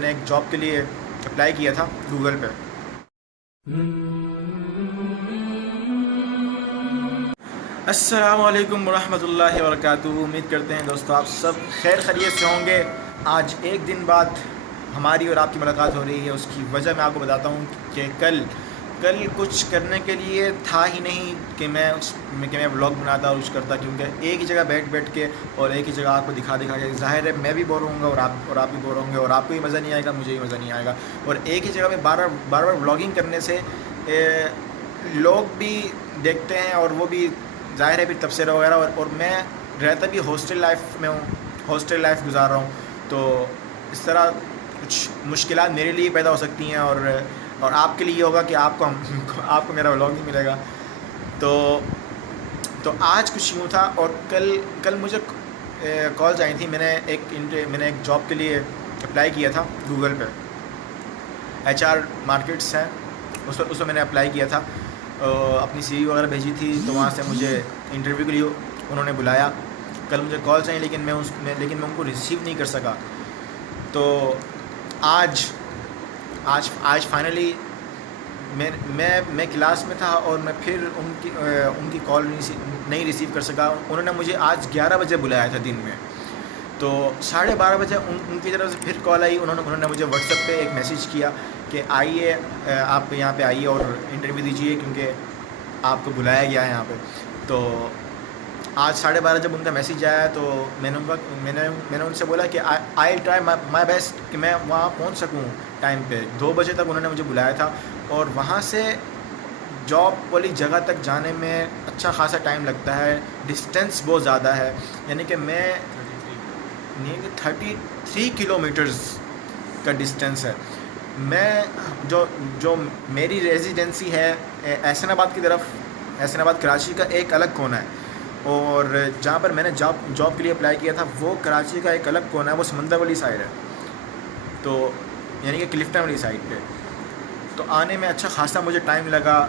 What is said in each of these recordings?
میں نے ایک جاب کے لیے اپلائی کیا تھا گوگل پہ۔ السلام علیکم ورحمۃ اللہ وبرکاتہ۔ امید کرتے ہیں دوستو آپ سب خیر خیریت سے ہوں گے۔ آج ایک دن بعد ہماری اور آپ کی ملاقات ہو رہی ہے۔ اس کی وجہ میں آپ کو بتاتا ہوں کہ کل کچھ کرنے کے لیے تھا ہی نہیں کہ میں ولاگ بناتا اور کچھ کرتا، کیونکہ ایک ہی جگہ بیٹھ کے اور ایک ہی جگہ آپ کو دکھا کے ظاہر ہے میں بھی بور ہوں گا اور آپ بھی بور ہوں گے، اور آپ کو بھی مزہ نہیں آئے گا، مجھے بھی مزہ نہیں آئے گا۔ اور ایک ہی جگہ پہ بار بار ولاگنگ کرنے سے لوگ بھی دیکھتے ہیں اور وہ بھی ظاہر ہے پھر تبصرہ وغیرہ، اور میں رہتا بھی ہاسٹل لائف میں ہوں، ہاسٹل لائف گزار رہا ہوں، تو اس طرح کچھ مشکلات میرے لیے پیدا ہو سکتی ہیں، اور آپ کے لیے یہ ہوگا کہ آپ کو میرا ولاگ نہیں ملے گا۔ تو آج کچھ یوں تھا، اور کل مجھے کالز آئی تھیں۔ میں نے ایک جاب کے لیے اپلائی کیا تھا گوگل پہ، HR مارکیٹس ہیں، اس میں میں نے اپلائی کیا تھا، اپنی CV وغیرہ بھیجی تھی، تو وہاں سے مجھے انٹرویو کے لیے انہوں نے بلایا۔ کل مجھے کالز آئیں لیکن میں ان کو ریسیو نہیں کر سکا۔ تو آج فائنلی میں کلاس میں تھا، اور میں پھر ان کی کال نہیں ریسیو کر سکا۔ انہوں نے مجھے آج 11 بجے بلایا تھا دن میں، تو 12:30 بجے ان کی طرف سے پھر کال آئی۔ انہوں نے مجھے واٹس ایپ پہ ایک میسیج کیا کہ آئیے، آپ یہاں پہ آئیے اور انٹرویو دیجیے، کیونکہ آپ کو بلایا گیا ہے یہاں پہ۔ تو آج 12:30 جب ان کا میسیج آیا تو میں نے ان سے بولا کہ آئی ٹرائی مائی بیسٹ کہ میں وہاں پہنچ سکوں ٹائم پہ۔ 2 بجے تک انہوں نے مجھے بلایا تھا، اور وہاں سے جاب والی جگہ تک جانے میں اچھا خاصا ٹائم لگتا ہے، ڈسٹینس بہت زیادہ ہے، یعنی کہ 33 کلومیٹرز کا ڈسٹینس ہے۔ میں جو میری ریزیڈنسی ہے احسن آباد کی طرف، احسن آباد کراچی کا ایک الگ کونا ہے، اور جہاں پر میں نے جاب کے لیے اپلائی کیا تھا وہ کراچی کا ایک الگ کونا ہے، وہ سمندر والی سائڈ ہے، تو یعنی کہ کلفٹن والی سائڈ پہ۔ تو آنے میں اچھا خاصا مجھے ٹائم لگا،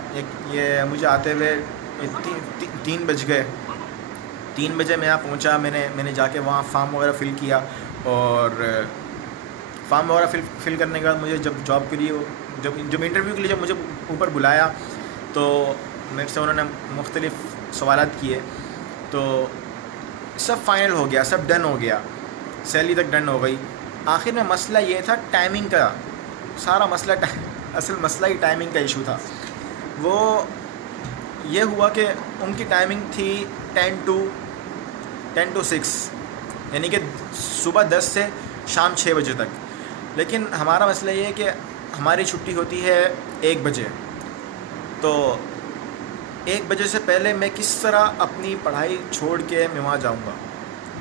یہ مجھے آتے ہوئے 3 بج گئے۔ 3 بجے میں یہاں پہنچا، میں نے جا کے وہاں فارم وغیرہ فل کیا، اور فارم وغیرہ فل کرنے کے بعد مجھے جب جاب کے لیے جب انٹرویو کے لیے جب مجھے اوپر بلایا تو میرے سے انہوں نے مختلف سوالات کیے، تو سب فائنل ہو گیا، سب ڈن ہو گیا، سیلری تک ڈن ہو گئی۔ آخر میں مسئلہ یہ تھا ٹائمنگ کا، سارا مسئلہ اصل مسئلہ ہی ٹائمنگ کا ایشو تھا۔ وہ یہ ہوا کہ ان کی ٹائمنگ تھی 10 to 6، یعنی کہ صبح 10 سے شام 6 بجے تک، لیکن ہمارا مسئلہ یہ ہے کہ ہماری چھٹی ہوتی ہے 1 بجے، تو 1 بجے سے پہلے میں کس طرح اپنی پڑھائی چھوڑ کے میں وہاں جاؤں گا؟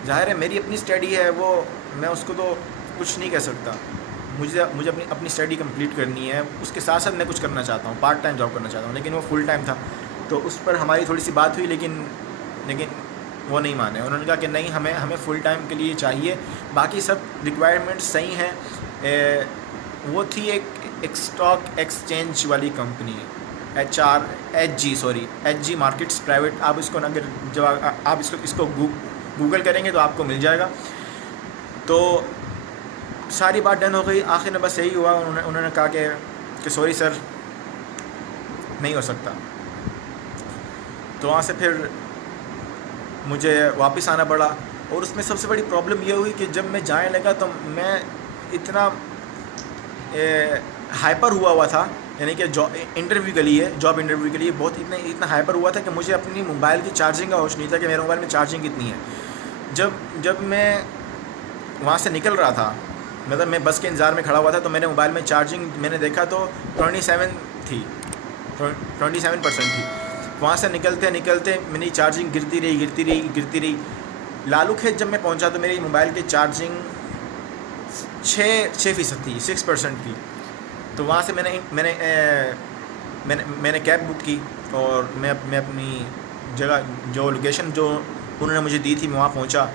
ظاہر ہے میری اپنی اسٹڈی ہے، وہ میں اس کو تو کچھ نہیں کہہ سکتا، مجھے اپنی اسٹڈی کمپلیٹ کرنی ہے، اس کے ساتھ ساتھ میں کچھ کرنا چاہتا ہوں، پارٹ ٹائم جاب کرنا چاہتا ہوں، لیکن وہ فل ٹائم تھا، تو اس پر ہماری تھوڑی سی بات ہوئی، لیکن وہ نہیں مانے۔ انہوں نے کہا کہ نہیں، ہمیں فل ٹائم کے لیے چاہیے، باقی سب ریکوائرمنٹس صحیح ہیں۔ وہ تھی ایک اسٹاک ایکسچینج والی company, H G markets private. آپ اس کو اگر جب آپ اس کو گوگل کریں گے تو آپ کو مل جائے گا۔ تو ساری بات ڈن ہو گئی، آخر میں بس یہی ہوا، انہوں نے کہا کہ سوری سر، نہیں ہو سکتا۔ تو وہاں سے پھر مجھے واپس آنا پڑا، اور اس میں سب سے بڑی پرابلم یہ ہوئی کہ جب میں جانے لگا تو میں اتنا ہائپر ہوا تھا، یعنی کہ جاب انٹرویو کے لیے بہت اتنا ہائپر ہوا تھا کہ مجھے اپنی موبائل کی چارجنگ کا ہوش نہیں تھا کہ میرے موبائل میں چارجنگ کتنی ہے۔ جب میں وہاں سے نکل رہا تھا، مطلب میں بس کے انتظار میں کھڑا ہوا تھا، تو میں نے موبائل میں چارجنگ میں نے دیکھا تو 27% تھی۔ وہاں سے نکلتے میری چارجنگ گرتی رہی۔ لالو کھیت جب میں پہنچا تو میری موبائل کی چارجنگ 6% تھی، 6% تھی۔ تو وہاں سے میں نے کیب بک کی، اور میں اپنی جگہ جو لوکیشن جو انہوں نے مجھے دی تھی میں وہاں پہنچا،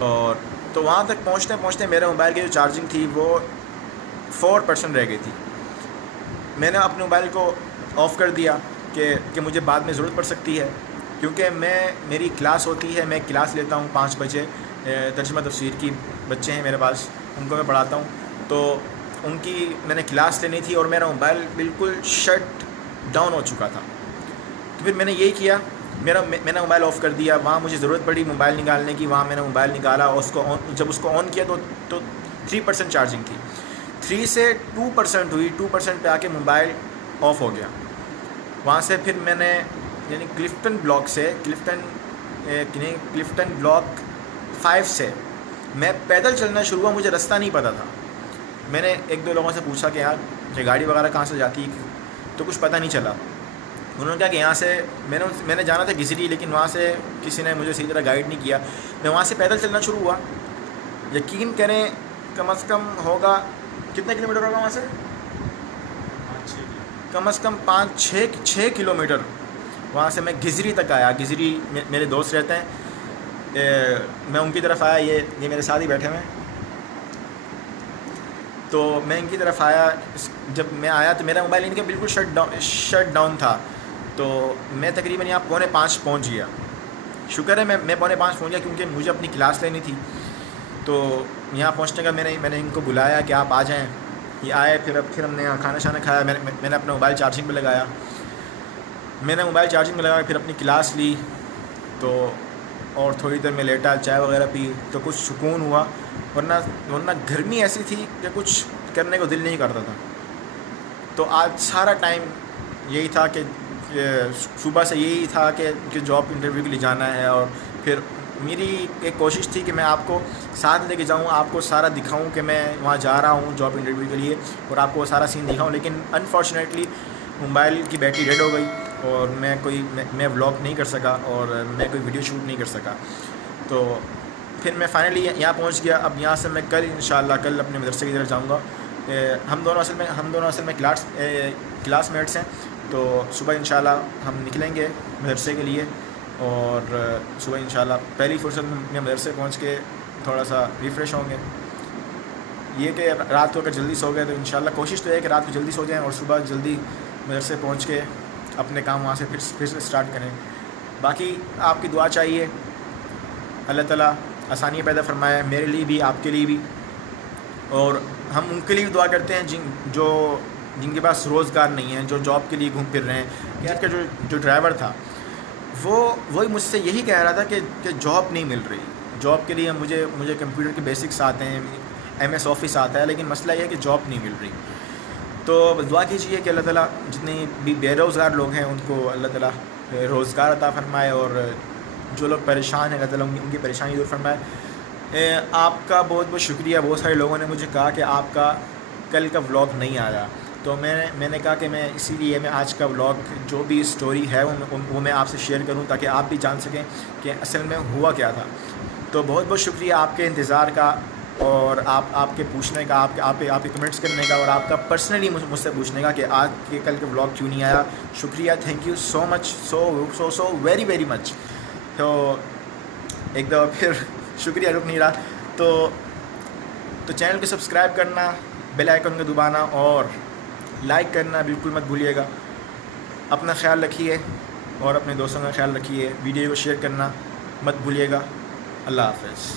اور تو وہاں تک پہنچتے میرے موبائل کی جو چارجنگ تھی وہ 4% رہ گئی تھی۔ میں نے اپنے موبائل کو آف کر دیا کہ مجھے بعد میں ضرورت پڑ سکتی ہے، کیونکہ میری کلاس ہوتی ہے، میں کلاس لیتا ہوں 5 بجے، ترجمہ تفسیر کی بچے ہیں میرے پاس، ان کو میں پڑھاتا ہوں۔ تو ان کی میں نے کلاس لینی تھی اور میرا موبائل بالکل شٹ ڈاؤن ہو چکا تھا. تو پھر میں نے یہی کیا, میں نے موبائل آف کر دیا. وہاں مجھے ضرورت پڑی موبائل نکالنے کی, وہاں میں نے موبائل نکالا اور جب اس کو آن کیا تو 3% چارجنگ تھی. 3 سے 2% ہوئی, 2% پہ آ کے موبائل آف ہو گیا. وہاں سے پھر میں نے یعنی کلفٹن بلاک 5 سے میں پیدل چلنا شروع ہوا. مجھے رستہ نہیں پتہ تھا. میں نے 1-2 لوگوں سے پوچھا کہ یار یہ گاڑی وغیرہ کہاں سے جاتی ہے, تو کچھ پتہ نہیں چلا. انہوں نے کہا کہ یہاں سے میں نے جانا تھا گزری, لیکن وہاں سے کسی نے مجھے صحیح طرح گائیڈ نہیں کیا. میں وہاں سے پیدل چلنا شروع ہوا. یقین کریں کم از کم ہوگا کتنے کلومیٹر ہوگا وہاں سے, کم از کم 5-6 کلومیٹر. وہاں سے میں گزری تک آیا. گزری میرے دوست رہتے ہیں, میں ان کی طرف آیا. یہ میرے ساتھ ہی بیٹھے ہوئے ہیں. تو میں ان کی طرف آیا. جب میں آیا تو میرا موبائل ان کا بالکل شٹ ڈاؤن تھا. تو میں تقریباً یہاں 4:45 پہنچ گیا. شکر ہے میں 4:45 پہنچ گیا, کیونکہ مجھے اپنی کلاس لینی تھی. تو یہاں پہنچنے کا میں نے ان کو بلایا کہ آپ آ جائیں. یہ آئے. پھر ہم نے یہاں کھانا شانا کھایا. میں نے اپنا موبائل چارجنگ پہ لگایا. پھر اپنی کلاس لی. تو اور تھوڑی دیر میں لیٹا, چائے وغیرہ پی, تو کچھ سکون ہوا. ورنہ گرمی ایسی تھی کہ کچھ کرنے کو دل نہیں کرتا تھا. تو آج سارا ٹائم یہی تھا کہ صبح سے یہی تھا کہ جاب انٹرویو کے لیے جانا ہے. اور پھر میری ایک کوشش تھی کہ میں آپ کو ساتھ لے کے جاؤں, آپ کو سارا دکھاؤں کہ میں وہاں جا رہا ہوں جاب انٹرویو کے لیے, اور آپ کو وہ سارا سین دکھاؤں. لیکن انفارچونیٹلی موبائل کی بیٹری ڈیڈ ہو گئی اور میں ولاگ نہیں کر سکا اور میں کوئی ویڈیو شوٹ نہیں کر سکا. تو پھر میں فائنلی یہاں پہنچ گیا. اب یہاں سے میں کل انشاءاللہ کل اپنے مدرسے کی طرف جاؤں گا. ہم دونوں اصل میں کلاس میٹس ہیں. تو صبح انشاءاللہ ہم نکلیں گے مدرسے کے لیے, اور صبح انشاءاللہ پہلی فرصت میں مدرسے پہنچ کے تھوڑا سا ریفریش ہوں گے. یہ کہ رات کو اگر جلدی سو گئے تو انشاءاللہ کوشش تو ہے کہ رات کو جلدی سو جائیں اور صبح جلدی مدرسے پہنچ کے اپنے کام وہاں سے پھر سے اسٹارٹ کریں. باقی آپ کی دعا چاہیے. اللہ تعالیٰ آسانی پیدا فرمائے میرے لیے بھی, آپ کے لیے بھی. اور ہم ان کے لیے بھی دعا کرتے ہیں جن کے پاس روزگار نہیں ہے, جو جاب کے لیے گھوم پھر رہے ہیں. یار کا جو ڈرائیور تھا وہی مجھ سے یہی کہہ رہا تھا کہ جاب نہیں مل رہی. جاب کے لیے مجھے کمپیوٹر کے بیسکس آتے ہیں, MS آفس آتا ہے, لیکن مسئلہ یہ ہے کہ جاب نہیں مل رہی. تو دعا کیجیے کہ اللہ تعالیٰ جتنے بھی بے روزگار لوگ ہیں ان کو اللہ تعالیٰ روزگار عطا فرمائے, اور جو لوگ پریشان ہیں اللہ تعالیٰ ان کی پریشانی دور فرمائے. آپ کا بہت بہت شکریہ. بہت سارے لوگوں نے مجھے کہا کہ آپ کا کل کا ولاگ نہیں آیا. تو میں نے کہا کہ میں اسی لیے میں آج کا ولاگ جو بھی اسٹوری ہے وہ میں آپ سے شیئر کروں, تاکہ آپ بھی جان سکیں کہ اصل میں ہوا کیا تھا. تو بہت بہت شکریہ آپ کے انتظار کا, اور آپ کے پوچھنے کا, آپ کے کمنٹس کرنے کا, اور آپ کا پرسنلی مجھ سے پوچھنے کا کہ آج کے کل کے ولاگ کیوں نہیں آیا. شکریہ. Thank you so much, so very very much. تو ایک دفعہ پھر شکریہ رک نہیں رہا. تو چینل کو سبسکرائب کرنا, بیل آئیکن کو دبانا اور لائک کرنا بالکل مت بھولیے گا. اپنا خیال رکھیے اور اپنے دوستوں کا خیال رکھیے. ویڈیو کو شیئر کرنا مت بھولیے گا. اللہ حافظ.